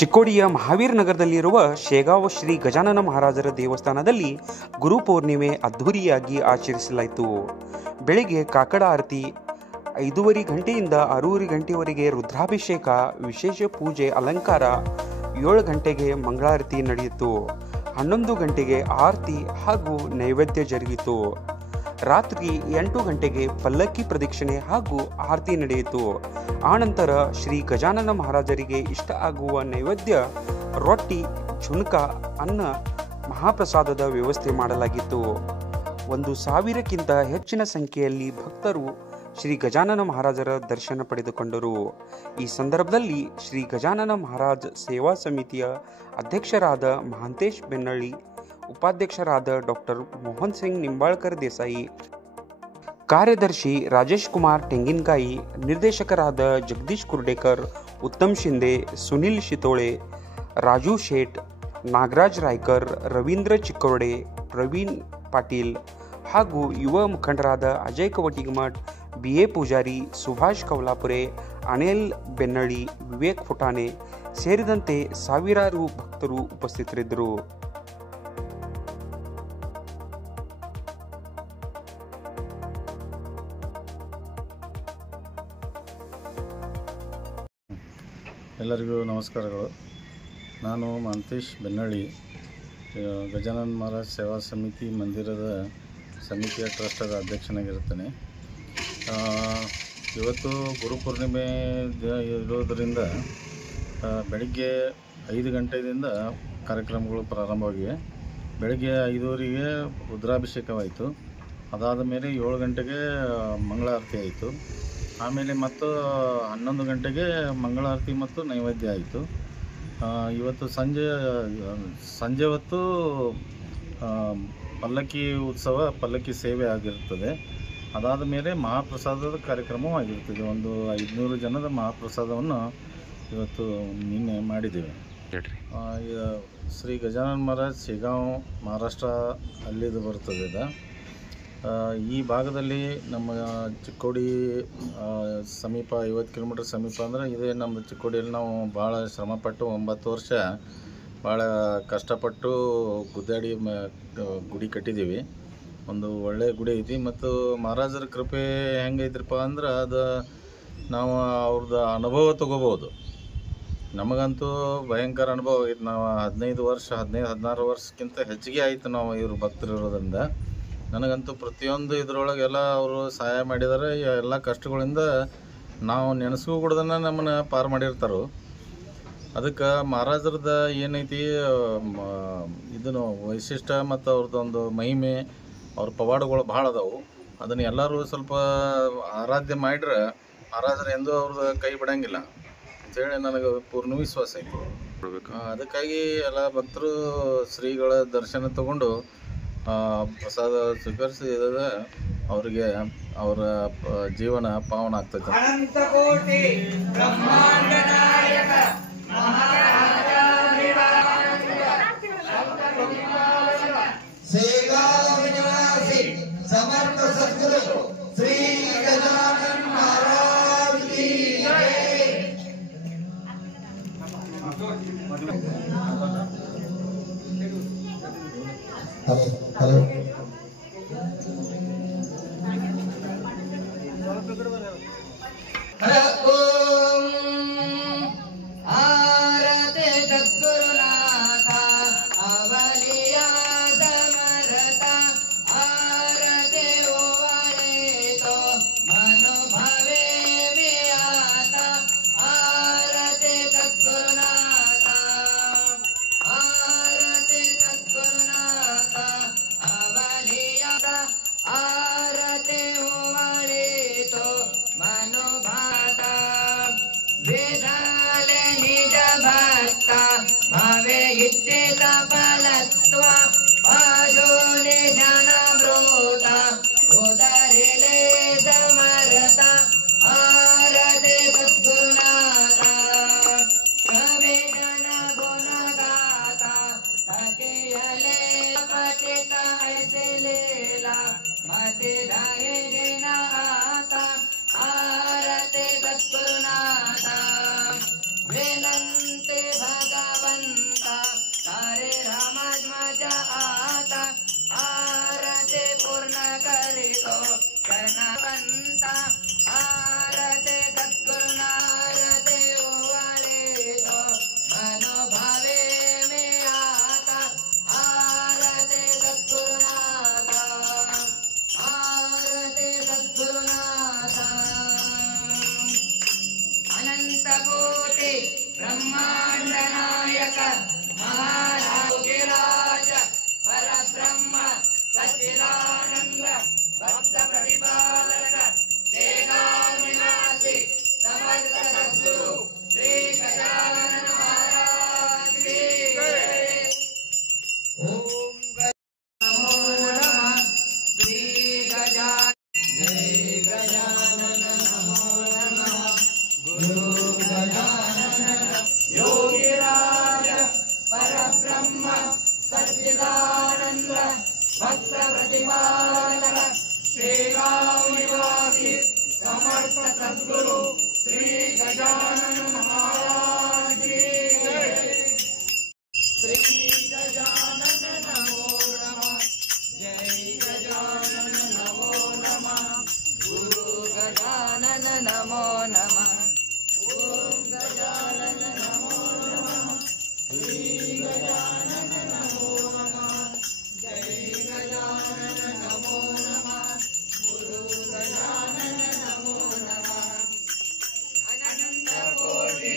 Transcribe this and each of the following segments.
ಚಿಕ್ಕೋಡಿಯ ಮಹಾವೀರ್ ನಗರದಲ್ಲಿರುವ ಶೇಗಾಂವ್ ಶ್ರೀ ಗಜಾನನ ಮಹಾರಾಜರ ದೇವಸ್ಥಾನದಲ್ಲಿ ಗುರುಪೂರ್ಣಿಮೆ ಅದ್ಧೂರಿಯಾಗಿ ಆಚರಿಸಲಾಯಿತು. ಬೆಳಿಗ್ಗೆ ಕಾಕಡ ಆರತಿ, 5:30 ಗಂಟೆಯಿಂದ 6:30 ಗಂಟೆಯವರೆಗೆ ರುದ್ರಾಭಿಷೇಕ, ವಿಶೇಷ ಪೂಜೆ ಅಲಂಕಾರ, 7 ಗಂಟೆಗೆ ಮಂಗಳಾರತಿ ನಡೆಯಿತು. 11 ಗಂಟೆಗೆ ಆರತಿ ಹಾಗೂ ನೈವೇದ್ಯ ಜರುಗಿತು. ರಾತ್ರಿ 8 ಗಂಟೆಗೆ ಪಲ್ಲಕ್ಕಿ ಪ್ರದಕ್ಷಿಣೆ ಹಾಗೂ ಆರತಿ ನಡೆಯಿತು. ಆನಂತರ ಶ್ರೀ ಗಜಾನನ ಮಹಾರಾಜರಿಗೆ ಇಷ್ಟ ಆಗುವ ನೈವೇದ್ಯ ರೊಟ್ಟಿ, ಝುಣಕ, ಅನ್ನ, ಮಹಾಪ್ರಸಾದದ ವ್ಯವಸ್ಥೆ ಮಾಡಲಾಗಿತ್ತು. 1,000ಕ್ಕಿಂತ ಹೆಚ್ಚಿನ ಸಂಖ್ಯೆಯಲ್ಲಿ ಭಕ್ತರು ಶ್ರೀ ಗಜಾನನ ಮಹಾರಾಜರ ದರ್ಶನ ಪಡೆದುಕೊಂಡರು. ಈ ಸಂದರ್ಭದಲ್ಲಿ ಶ್ರೀ ಗಜಾನನ ಮಹಾರಾಜ್ ಸೇವಾ ಸಮಿತಿಯ ಅಧ್ಯಕ್ಷರಾದ ಮಹಾಂತೇಶ್ ಬೆನ್ನಳ್ಳಿ, ಉಪಾಧ್ಯಕ್ಷರಾದ ಡಾಕ್ಟರ್ ಮೋಹನ್ ಸಿಂಗ್ ನಿಂಬಾಳ್ಕರ್ ದೇಸಾಯಿ, ಕಾರ್ಯದರ್ಶಿ ರಾಜೇಶ್ ಕುಮಾರ್ ಟೆಂಗಿನಕಾಯಿ, ನಿರ್ದೇಶಕರಾದ ಜಗದೀಶ್ ಕುರ್ಡೇಕರ್, ಉತ್ತಮ್ ಶಿಂದೆ, ಸುನಿಲ್ ಶಿತೋಳೆ, ರಾಜು ಶೇಟ್, ನಾಗರಾಜ್ ರಾಯ್ಕರ್, ರವೀಂದ್ರ ಚಿಕ್ಕೋಡೆ, ಪ್ರವೀಣ್ ಪಾಟೀಲ್ ಹಾಗೂ ಯುವ ಮುಖಂಡರಾದ ಅಜಯ್ ಕವಟಿಗಮಠ್, BA ಪೂಜಾರಿ, ಸುಭಾಷ್ ಕವಲಾಪುರೆ, ಅನಿಲ್ ಬೆನ್ನಳ್ಳಿ, ವಿವೇಕ್ ಫುಟಾನೆ ಸೇರಿದಂತೆ ಸಾವಿರಾರು ಭಕ್ತರು ಉಪಸ್ಥಿತರಿದ್ದರು. ಎಲ್ಲರಿಗೂ ನಮಸ್ಕಾರಗಳು. ನಾನು ಮಹಾಂತೇಶ್ ಬೆನ್ನಳ್ಳಿ, ಗಜಾನನ ಮಹಾರಾಜ್ ಸೇವಾ ಸಮಿತಿ ಮಂದಿರದ ಸಮಿತಿಯ ಟ್ರಸ್ಟದ ಅಧ್ಯಕ್ಷನಾಗಿರುತ್ತೇನೆ. ಇವತ್ತು ಗುರುಪೂರ್ಣಿಮೆ ಇರೋದರಿಂದ ಬೆಳಗ್ಗೆ 5 ಗಂಟೆಯಿಂದ ಕಾರ್ಯಕ್ರಮಗಳು ಪ್ರಾರಂಭವಾಗಿವೆ. ಬೆಳಗ್ಗೆ 5:30ಗೆ ರುದ್ರಾಭಿಷೇಕವಾಯಿತು. ಅದಾದ ಮೇಲೆ 7 ಗಂಟೆಗೆ ಮಂಗಳಾರತಿ ಆಯಿತು. ಆಮೇಲೆ ಮತ್ತು 11 ಗಂಟೆಗೆ ಮಂಗಳಾರತಿ ಮತ್ತು ನೈವೇದ್ಯ ಆಯಿತು. ಇವತ್ತು ಸಂಜೆ ಹೊತ್ತು ಪಲ್ಲಕ್ಕಿ ಉತ್ಸವ, ಪಲ್ಲಕ್ಕಿ ಸೇವೆ ಆಗಿರುತ್ತದೆ. ಅದಾದ ಮೇಲೆ ಮಹಾಪ್ರಸಾದದ ಕಾರ್ಯಕ್ರಮವೂ ಆಗಿರ್ತದೆ. ಒಂದು 500 ಜನದ ಮಹಾಪ್ರಸಾದವನ್ನು ಇವತ್ತು ನಿನ್ನೆ ಮಾಡಿದ್ದೇವೆ. ಶ್ರೀ ಗಜಾನನ ಮಹಾರಾಜ್ ಶೇಗಾಂವ್ ಮಹಾರಾಷ್ಟ್ರ ಅಲ್ಲಿದು ಬರ್ತದೆ. ಈ ಭಾಗದಲ್ಲಿ ನಮ್ಮ ಚಿಕ್ಕೋಡಿ ಸಮೀಪ 50 ಕಿಲೋಮೀಟ್ರ್ ಸಮೀಪ ಅಂದರೆ ಇದೇ ನಮ್ಮ ಚಿಕ್ಕೋಡಿಯಲ್ಲಿ ನಾವು ಭಾಳ ಶ್ರಮಪಟ್ಟು 9 ವರ್ಷ ಭಾಳ ಕಷ್ಟಪಟ್ಟು ಗುದ್ದಾಡಿ ಗುಡಿ ಕಟ್ಟಿದ್ದೀವಿ. ಒಂದು ಒಳ್ಳೆಯ ಗುಡಿ ಐತಿ. ಮತ್ತು ಮಹಾರಾಜರ ಕೃಪೆ ಹೆಂಗೈತ್ರಪ್ಪ ಅಂದ್ರೆ ಅದು ನಾವು ಅವ್ರದ್ದು ಅನುಭವ ತೊಗೋಬೋದು. ನಮಗಂತೂ ಭಯಂಕರ ಅನುಭವ ಆಗೈತೆ. ನಾವು 15-16 ವರ್ಷಕ್ಕಿಂತ ಹೆಚ್ಚಿಗೆ ಆಯಿತು ನಾವು ಇವರು ಭಕ್ತರು ಇರೋದ್ರಿಂದ. ನನಗಂತೂ ಪ್ರತಿಯೊಂದು ಇದರೊಳಗೆಲ್ಲ ಅವರು ಸಹಾಯ ಮಾಡಿದ್ದಾರೆ. ಎಲ್ಲ ಕಷ್ಟಗಳಿಂದ ನಾವು ನೆನೆಸ್ಕೂ ಕೂಡದನ್ನು ನಮ್ಮನ್ನು ಪಾರು ಮಾಡಿರ್ತಾರೆ. ಅದಕ್ಕೆ ಮಹಾರಾಜರದ ಏನೈತಿ ಇದನ್ನು ವೈಶಿಷ್ಟ್ಯ ಮತ್ತು ಅವ್ರದ್ದೊಂದು ಮಹಿಮೆ, ಅವ್ರ ಪವಾಡಗಳು ಭಾಳ ಅದಾವು. ಅದನ್ನು ಎಲ್ಲರೂ ಸ್ವಲ್ಪ ಆರಾಧ್ಯ ಮಾಡಿದ್ರೆ ಮಹಾರಾಜರು ಎಂದೂ ಅವ್ರದ್ದು ಕೈ ಬಿಡೋಂಗಿಲ್ಲ ಅಂಥೇಳಿ ನನಗೆ ಪೂರ್ಣ ವಿಶ್ವಾಸ ಐತಿ. ಅದಕ್ಕಾಗಿ ಎಲ್ಲ ಭಕ್ತರು ಶ್ರೀಗಳ ದರ್ಶನ ತಗೊಂಡು ಪ್ರಸಾದ ಸ್ವೀಕರಿಸಿದ ಅವರಿಗೆ ಅವರ ಜೀವನ ಪಾವನ ಆಗ್ತೈತೆ. समर्थ सद्गुरु श्री गजानन महाराज की जय। हेलो आरते सद्गुरुनाथ अवलिया समरता, आरते ओवाळे तो मनोभवे वियाता, आरते सद्गुरुनाथ, आरते सद्गुरुनाथ अवलिया, आरते ओवाळे तो मनोभाता, वेदाले निज भक्ता भावे इच्छित फलत्व, अजोने ध्यान ब्रोता उदरिले समरता, आरते सद्गुरुनाथा, कवे जन गुणगाता, तकियले पतित ऐसे लीला, मति धाये आता, आरते सद्गुरुनाथा, विनंती भगा माता आरते सद्गुरुनारते ओवाले तो मनोभावे में आता आरते सद्गुरुनाथा आरते सद्गुरुनाथा अनंत कोटि ब्रह्मांड नायक महाराज परब्रह्म सच्चिदानंद भक्त प्रतिपालक निवासी समर्थ सद्गुरु श्री गजानन महाराज की ओम नमो नमः श्री जय गजानन नमो नमः गुरु गजानन योगिराज परब्रह्म सच्चिदानंद भक्त प्रतिपालक श्री निवासी समर्थ सद्गुरु श्री गजानन महाराज की जय। श्री गजानन नमो नमः जय गजानन नमो नमः गुरु गजानन नमो नमः ओम गजानन नमो नमः श्री गजानन नमो नमः जय गजानन नमो नमः गुरु गजानन नमो नमः अनंत कोटि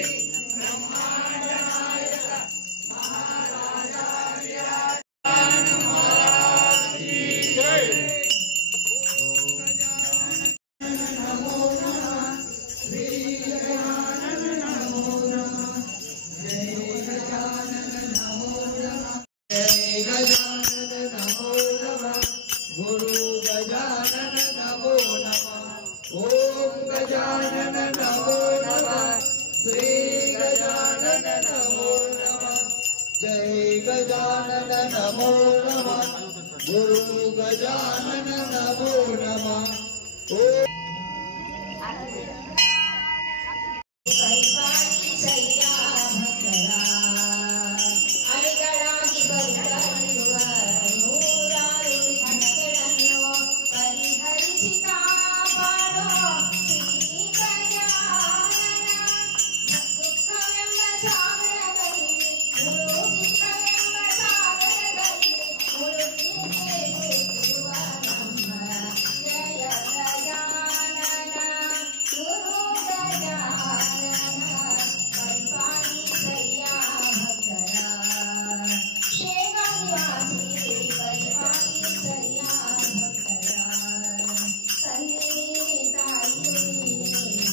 ब्रह्मांड नायक महाराजा विराजमान महाराज की जय। ओम गजानन नमो नमः श्री गजानन नमो नमः जय गजानन नमो नमः जय गजानन नमो नमः गुरु गजानन नमो नमः ओम गजानन नमो नमः श्री गजानन नमो नमः जय गजानन नमो नमः गुरु गजानन नमो नमः ओम ಅಡಿಗಳಾಗಿ ಬರುತ್ತಿರುವ ನೂರಾರು ಘನಗಳನ್ನು ಪರಿಹರಿಸಿ ಕಾಪಾಡೋ ಶ್ರೀ ಗಜಾನನ. ದುಃಖವೆಂಬ ಸಾಗರದಲ್ಲಿ ಮುಳುಗಿದ್ದವೆಂಬ ಸಾಗರದಲ್ಲಿ ಮುಳುಗಿರುವ ನಮ್ಮ ಜಯ ಗಜಾನನ ಗುರು ಗಜಾನನ ಪರಿಪಾಲಿಸಯ್ಯ ಭಕ್ತರ ಕ್ಷೇಮ ನಿವಾಸಿ ಪರಿಪಾಲಿಸಯ್ಯ ಭಕ್ತರ ತಂದೆ ತಾಯಿ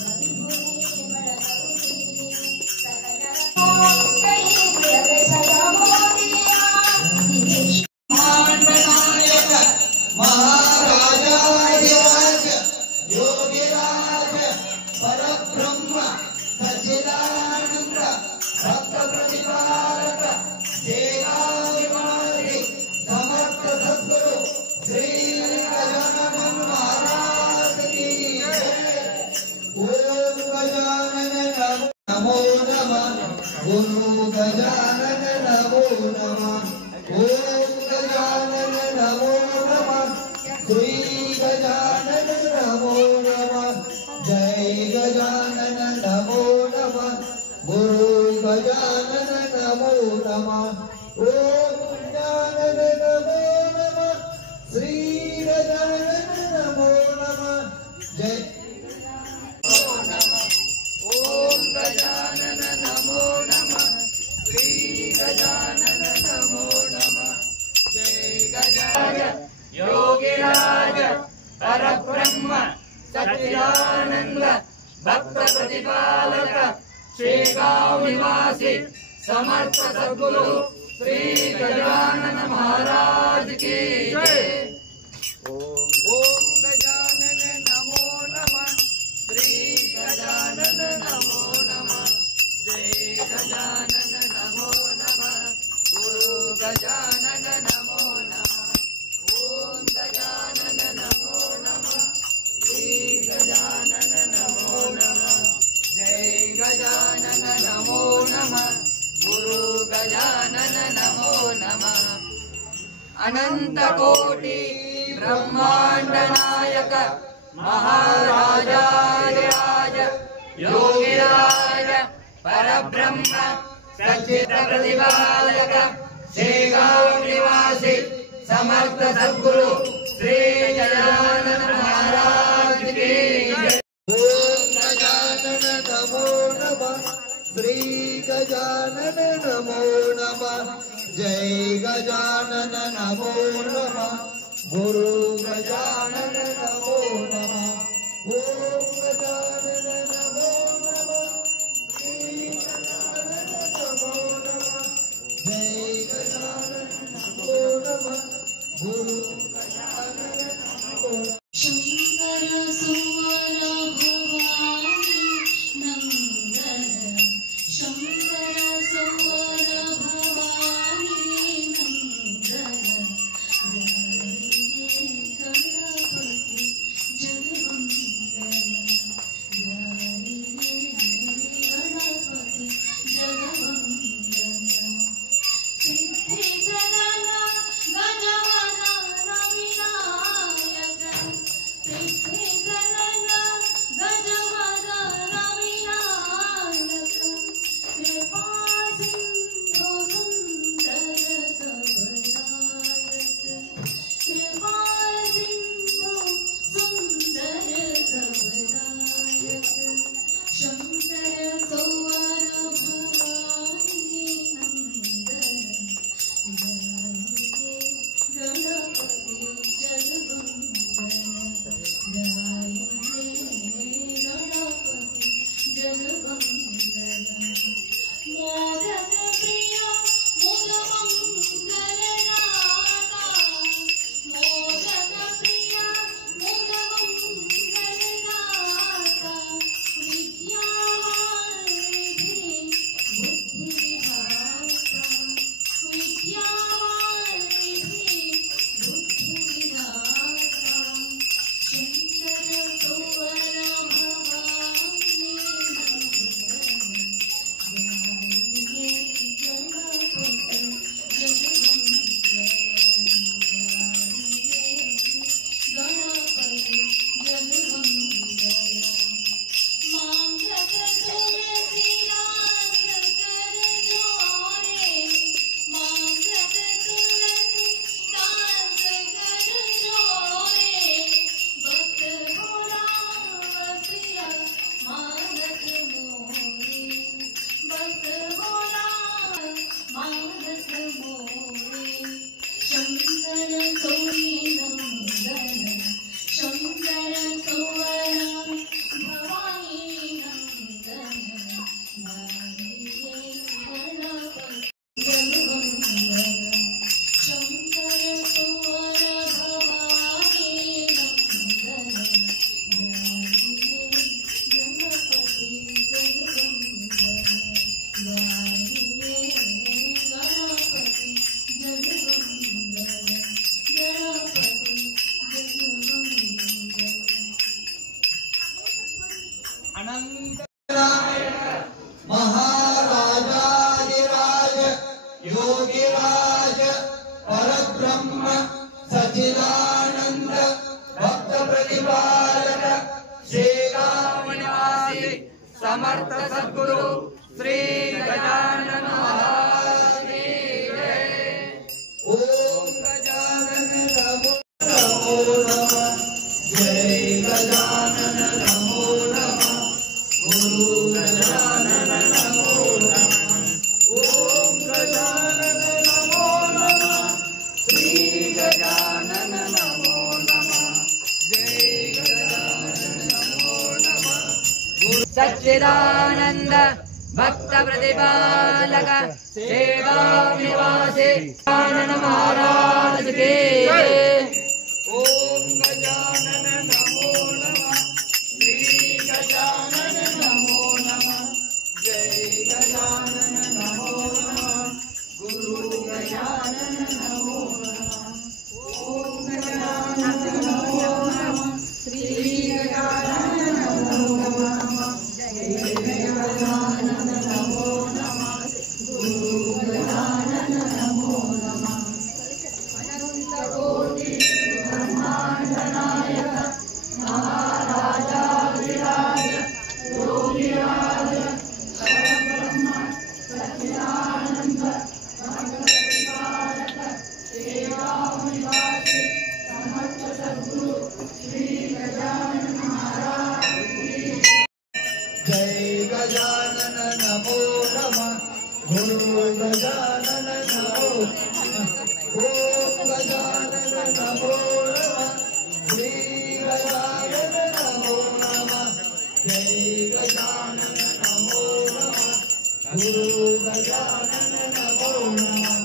ಬಂಧುನೇ ಬಳಗವುದೇ ಸಕಲರ ಕೈ ಬಿಡದ ಸದಮೋದಿಯ ದಿನೇಶ್ नायक महाराजाधिराज योगिराज परब्रह्म सच्चिदानंद भक्त प्रतिपालक निवासी समर्थ सद्गुरु श्री गजानन महाराज की जय। ओम गजानन नमो नमः गुरु गजानन नमो नमः ओम गजानन नमो नमः श्री गजानन नमो नमः जय गजानन नमो नमः गुरु गजानन नमो नमः ओम गजानन नमो नमः श्री गजानन नमो नमः जय ओम गजानन नमो नमः श्री गजानन नमो नमः जय गजानन योगिराज परब्रह्म सच्चिदानंद भक्त प्रतिपालक शेगांव निवासी समर्थ सद्गुरु श्री गजानन महाराज की जय। ओम गजानन नमो नमः श्री गजानन नमो नमः जय गजानन नमो नमः गुरु गजानन नमो नमः ओम गजानन नमो नमः श्री गजानन नमो नमः जय गजानन नमो नमः गुरु गजानन नमो नमः अनंत कोटि ब्रह्मांड नायक महाराजाधिराज योगिराज परब्रह्म सच्चिद प्रतिपालक शेगांव निवासी समर्थ सद्गुरु श्री गजानन महाराज की जय। ओम गजानन नमो नमः, श्री गजानन नमो नमः, जय गजानन नमो नमः, गुरु गजानन नमो नमः। ओम गजानन नमो नमः, श्री गजानन नमो नमः, जय गजानन नमो नमः, गुरु गजानन नमो नमः। शंकर सुवर भवानी नंदन, शंकर सुवर भवानी नंदन, गाये गणपति जगवंदन, गाये गणपति जगवंदन। सिद्धि सदन गजवन रविनायक, सिद्धि सदन गजवन रविनायक, कृपा सिंधु सुंदर सबनायक, कृपा सिंधु सुंदर सबनायक। शंकर सुवर भवानी नंदन, गाये गणपति जगवंदन, गाये गणपति जगवंदन। मोदक प्रिय मुद मंगलदाता, मोदक प्रिय मुद मंगलदाता, विद्यावान निधि बुद्धिदाता, विद्यावान निधि बुद्धिदाता। शंकर सुवर भवानी नंदन, गाये गणपति जगवंदन, गाये गणपति जगवंदन। मांगत तुलसीदास कर जोरे, मांगत तुलसीदास कर जोरे, बस भोला बसिया मानस मोरे, बस भोला मानस मोरे। शंकर सोई नंदन, शंकर सुवर भवानी नंदन, गाये गणपति जगवंदन। शंकर सुवर भवानी नंदन, गाये गणपति जगवंदन, गाये गणपति जगवंदन, गणपति जगवंदन। महाराजाधिराज योगिराज परब्रह्म सच्चिदानंद भक्त प्रतिपालक शेगांव निवासी समर्थ सद्गुरु श्री गजानन महाराज की जय। ओम गजानन नमो नमः, जय गजानन नमो नमः, गुरु गजानन नमो नमः। ओम गजानन नमो नमः, श्री गजानन नमो नमः, जय गजानन नमो नमः। सच्चिदानंद भक्त प्रतिपालक शेगांव निवासी गजानन महाराज की जय। ओम गजानन नमो नमः, श्री गजानन नमो नमः, जय गजानन नमो नमः, गुरु गजानन नमो नमः। ओम गजानन नमो नमः, श्री गजानन नमो नमः, जय गजानन नमो नमः, गुरु गजानन नमो नमः। अनंत कोटि ब्रह्मांड नायक गुरु गजानन नमो ओम गजानन नमो नमः श्री गजानन नमो नमः जय गजानन नमो नमः गुरु गजानन नमो नमः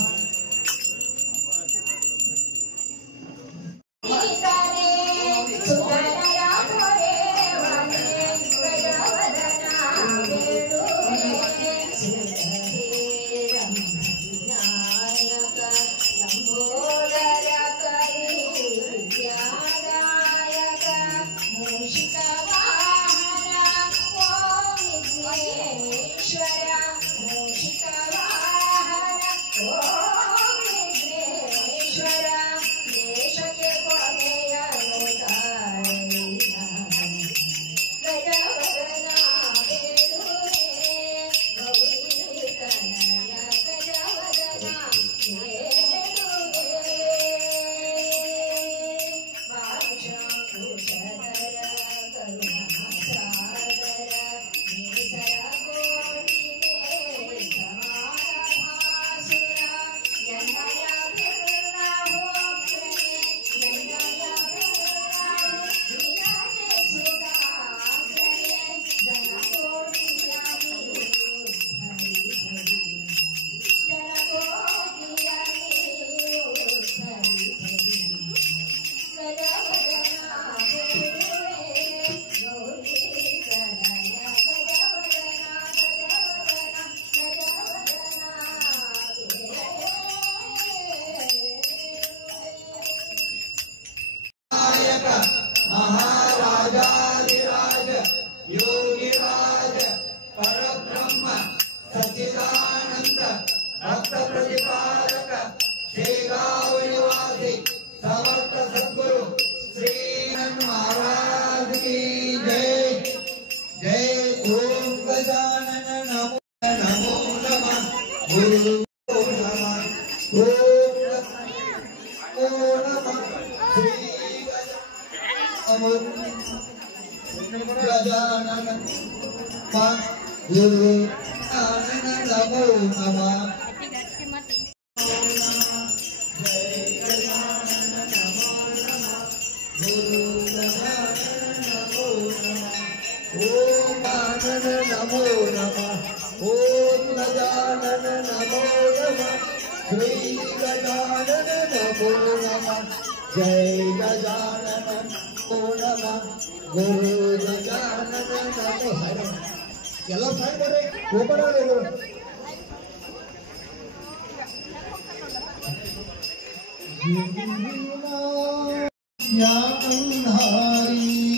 या अंधारी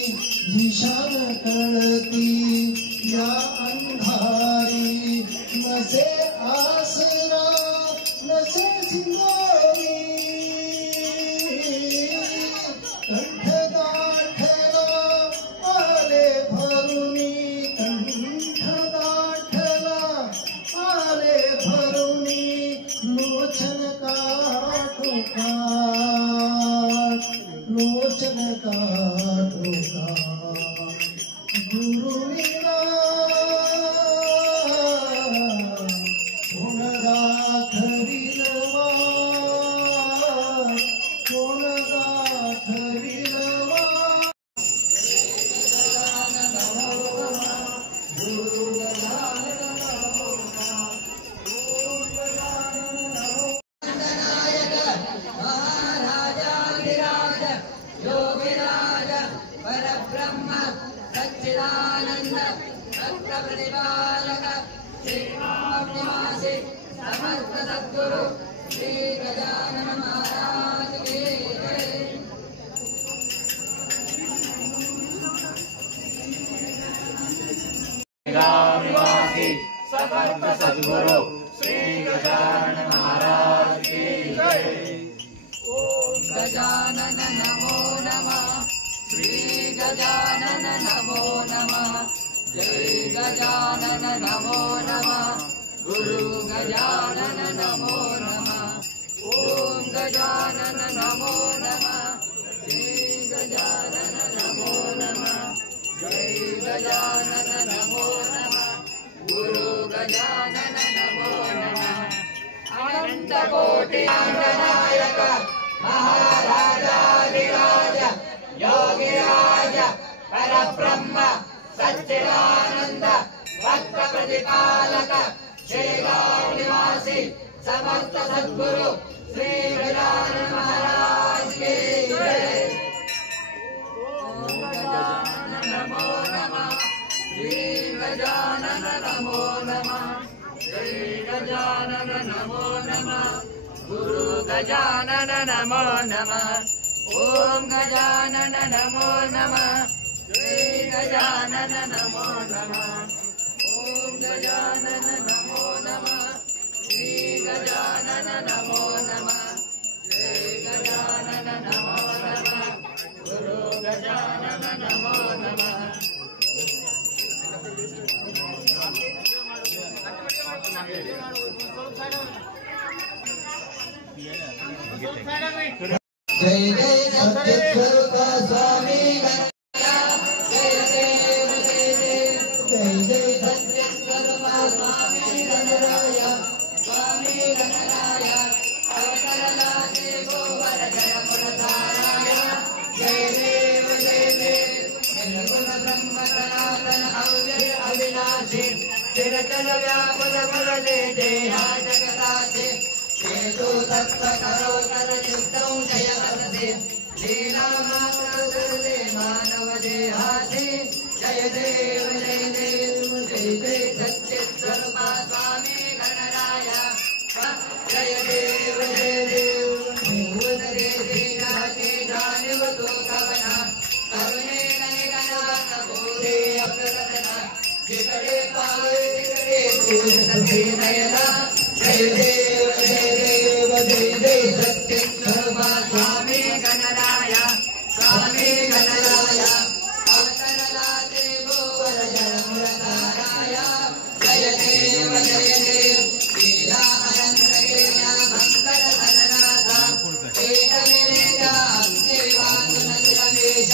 दिशा न कळती या अंधारी नसे आसरा नसे सिंगारी कंठ गाठला आले भरुनी कंठ गाठला आले भरुनी लोचन काठोका लोचन काठोका गुरुविना कोण दाखविलवा कोण दाखविलवा परब्रह्म सच्चिदानंद भक्त प्रतिपालक श्रीनिवासी समर्थ सद्गुरु श्री गजानन महाराज की जय। निवासी समर्थ सद्गुरु श्री गजानन महाराज की जय। ओम गजानन नमो नमः श्री गजानन नमो नमः जय गजानन नमो नमः गुरु गजानन नमो नमः ओम गजानन नमो नमः श्री गजानन नमो नमः जय गजानन नमो नमः गुरु गजानन नमो नमः। अनन्तकोटि नायक महाराजाधिराज योगिराज परब्रह्म सच्चिदानंद भक्त प्रतिपालक शेगांव निवासी समर्थ सद्गुरु श्री गजानन महाराज की जय। ओम गजानन नमो नमः, श्री गजानन नमो नमः, श्री गजानन नमो नमः, गुरु गजानन नमो नमः। ओम गजानन नमो नमः, श्री गजानन नमो नमः। ओम गजानन नमो नमः, श्री गजानन नमो नमः, श्री गजानन नमो नमः, गुरु गजानन नमो नमः। जय जय सत्यस्वरूप स्वामी जय देव जय देव, जय जय सत्यस्वरूप स्वामी गणराय, स्वामी गणराय अवतरला देवो वरदय पुरताराय। जय देव जय देव, निर्गुण ब्रह्म सनातन अव्यय अविनाशी, चिरचर व्याकुल गुरुदे देहा जगदासे। हेतु तत्व करो कर चित्तौ जय वदसे, लीला मात्र दुर्दे मानव देहासी। जय देव जय देव, जय जय सच्चित्स्वरूप स्वामी गणराय। जय देव जय देव, भूत देवी जाति जानिव तो कवना, कवने निगनाथ बोधे अप्रगतना, जिकड़े पावे जिकड़े पूज सभी नयना। जय देव जय देव, जय जय सच्चित्स्वरूप स्वामी गणराय, स्वामी गणराय अवतरला देवो वरजन मुरताराय। जय देव जय देव, लीला अनंत लीला भंकर सननाथ, एक विनेता देवासुन निरमेश,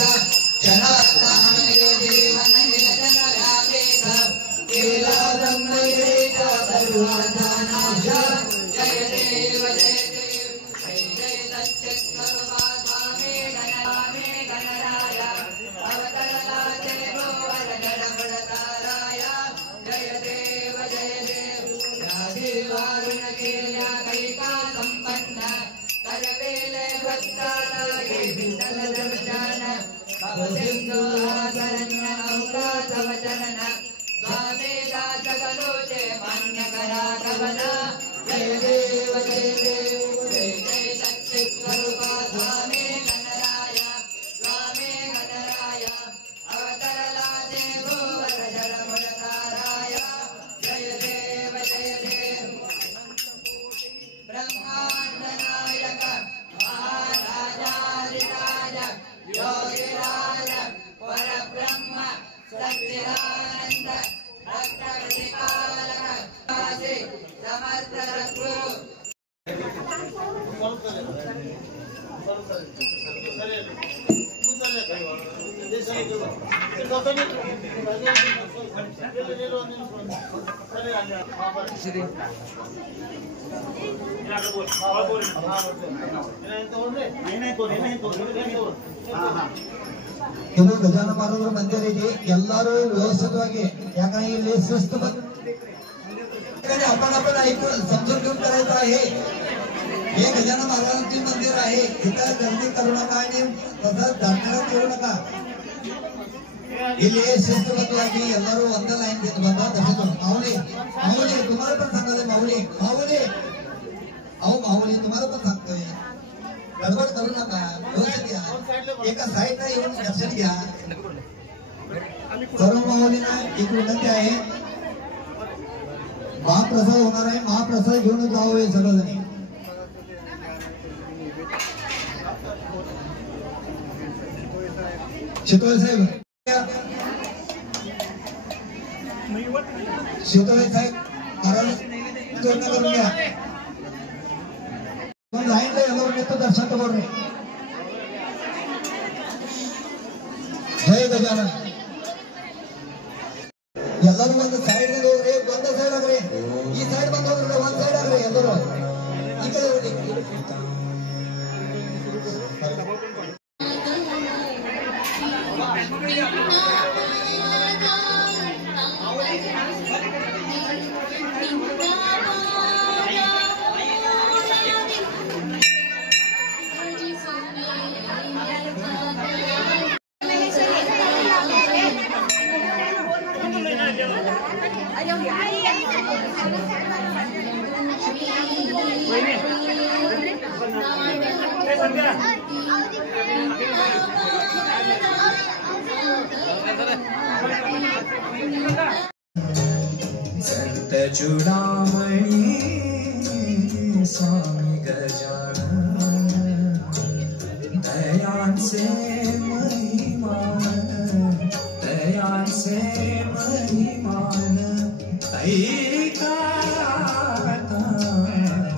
जनार्दन जीवन निरजन रामेश, लीला ब्रह्म गिरीश तरुवादानाश। जय देव जय देव, जय जय सच्चित्स्वरूप स्वामी गणराय, अवतरला देवो वरजन मुरताराय। जय देव जय देव, राजीवारुण केल्या कैका संपन्न, करवेले भक्तालागे विठ्ठल दर्शन, भवसिंधू आचरण्य अवकाश वचन, स्वामी दास कलोचे मान्य करा कवना। जय देव जय देव, जय जय सच्चित्स्वरूप स्वामी गणराय, स्वामी गणराय अवतरला देवो वरजन मुरताराय। जय देव जय देव, ब्रह्मांड नायक महाराजाधिराज योगिराज परब्रह्म सच्चिदानंद भक्त प्रतिपालक समर्थ सद्गुरु। ಇದು ಗಜಾನ ಮಹಾರಾಜರ ಮಂದಿರ ಇದೆ. ಎಲ್ಲರೂ व्यवस्थितವಾಗಿ, याकडे ಇಲ್ಲಿ शिस्त आपण ऐकून समजून घेऊन करायचं आहे. हे गजानन महाराजांचे मंदिर आहे, इथं गर्दी करू नका आणि तसंच धाडण्यात येऊ नका. ಇಲ್ಲಿ शिस्तबद्धವಾಗಿ ಎಲ್ಲರೂ ಒಂದೇ ಲೈನ್ ದಿಂದ ಬಂದ तसे माऊली माऊली तुम्हाला पण सांगायला माऊली माऊली अहो माऊली तुम्हाला पण सांगतोय, गडबड करू नका, व्यवस्थित या, एका साईडला येऊन दर्शन घ्या. सर्व माऊलींना एक विनंती आहे, महाप्रसाद होणार आहे, महाप्रसाद घेऊन जावे सगळेजण. शितोळे साहेब, शितोळे साहेब महाराज जोडणं करून घ्या. पण लाईनला ಎಲ್ಲರೂ ನಿಂತು ದರ್ಶನ ತಗೊಳ್ರಿ. ಜೈ ಗಜಾನನ. ಎಲ್ಲರೂ ಒಂದು ಸೈಡ್ ಹೋಗ್ರಿ, ಒಂದು ಸೈಡ್ ಆಗ್ರಿ, ಈ ಸೈಡ್ ಬಂದು ಹೋಗ್ರಿ, ಒಂದ್ ಸೈಡ್ ಆಗ್ರಿ ಎಲ್ಲರೂ. ಈಗ संत चूडामणी स्वामी गजानन दयांचे महिमान ऐका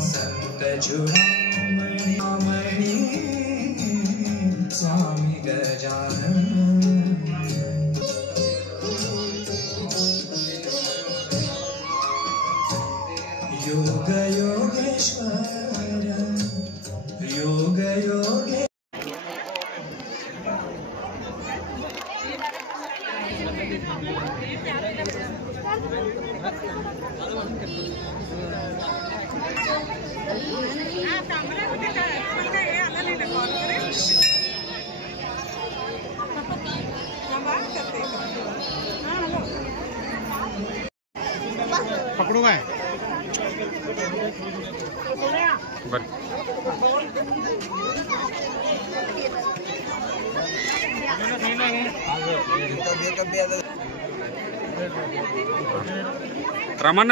संत चूडामणी स्वामी गजानन योग योगेश्वर योग योगे पकडू काय बर ರಮಣ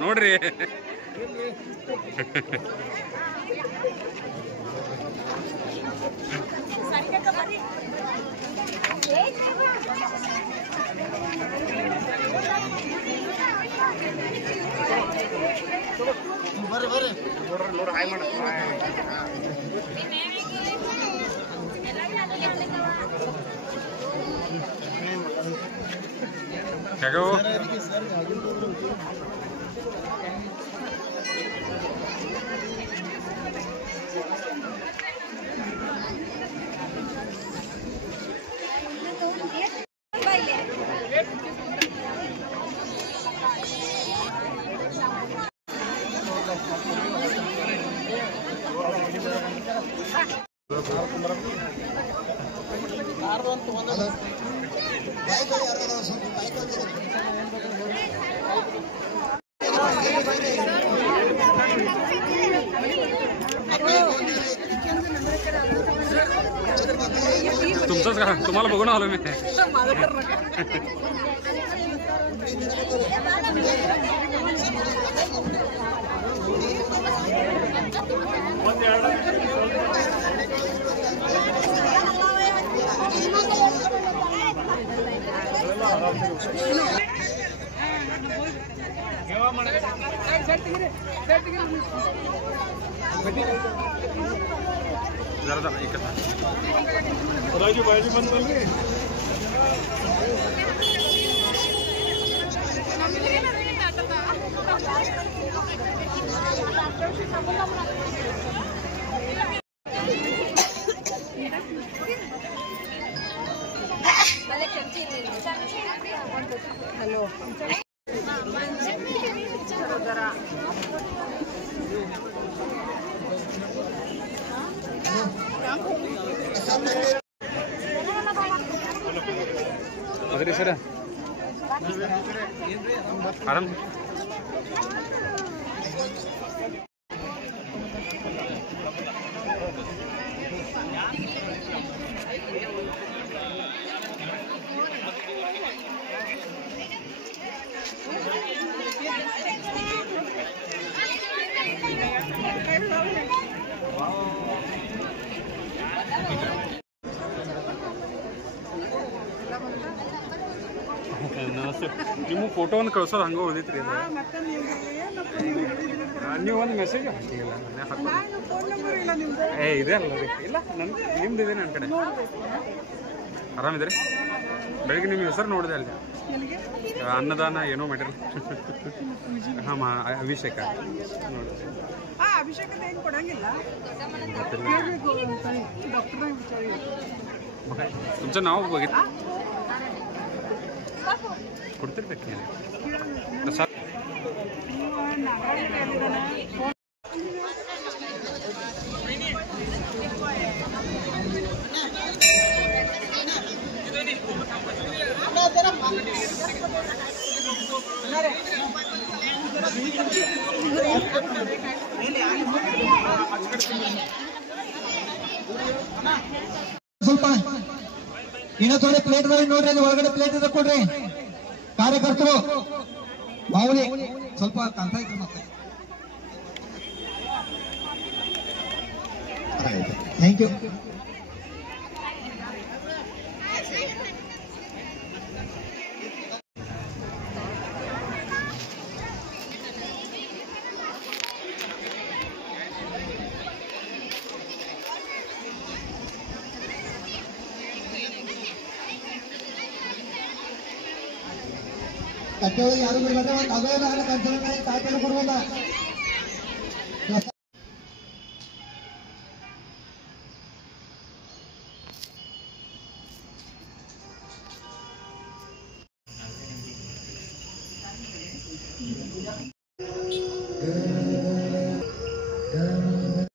ನೋಡ್ರಿ ನೋಡ್ರಿ ಹಾಯ್ ಮಾಡ ಹೇಗೋ तुमचंच का तुम्हाला बघून आलो मी जरा जरा एकच राजू भाजी बंद कर हेलो ಅದ್ರಿ ಸರ ಆರಾಮ್ ನಿಮ್ಮ ಫೋಟೋ ಒಂದು ಕಳ್ಸೋದು ಹಂಗೆ ಉಳಿದೈತ್ರಿ ನೀವು ಒಂದು ಮೆಸೇಜ್ ಹಾಕಿಲ್ಲ ಏ ಇದೆ ಅಲ್ಲ ರೀ ಇಲ್ಲ ನನ್ನ ನಿಮ್ದು ಇದೆ ನನ್ನ ಕಡೆ ಆರಾಮಿದ್ರಿ ಬೆಳಿಗ್ಗೆ ನಿಮ್ಮ ಹೆಸರು ನೋಡಿದೆ ಅಲ್ಲಿ ಅನ್ನದಾನ ಏನೋ ಮಾಡಿರಿ ಹಾಂ ಅಭಿಷೇಕ ನೋಡಿ तुमचं नाव बघितलं ಕೊಡ್ತಿರ್ಬೇಕು Ini ಇನ್ನ ಥೋಡೆ ಪ್ಲೇಟ್ ಇದಾವೆ ನೋಡ್ರಿ, ಅಲ್ಲಿ ಒಳಗಡೆ ಪ್ಲೇಟ್ ಇದೆ ಕೊಡ್ರಿ. ಕಾರ್ಯಕರ್ತರು ಮಾವಳಿ ಸ್ವಲ್ಪ ಕಾಣ್ತಾ ಇದ್ರು ಮತ್ತೆ. Thank you. ಕಟ್ಟೆಯೊಳಗೆ ಯಾರು ಬಿಡ್ಬೇಡ, ಒಂದು ಅವೇನ ಕನ್ಸರ್ನ್ ತಾಯ್ಕೆಲ್ಲ ಕೊಡ್ಬೋದ. ಗ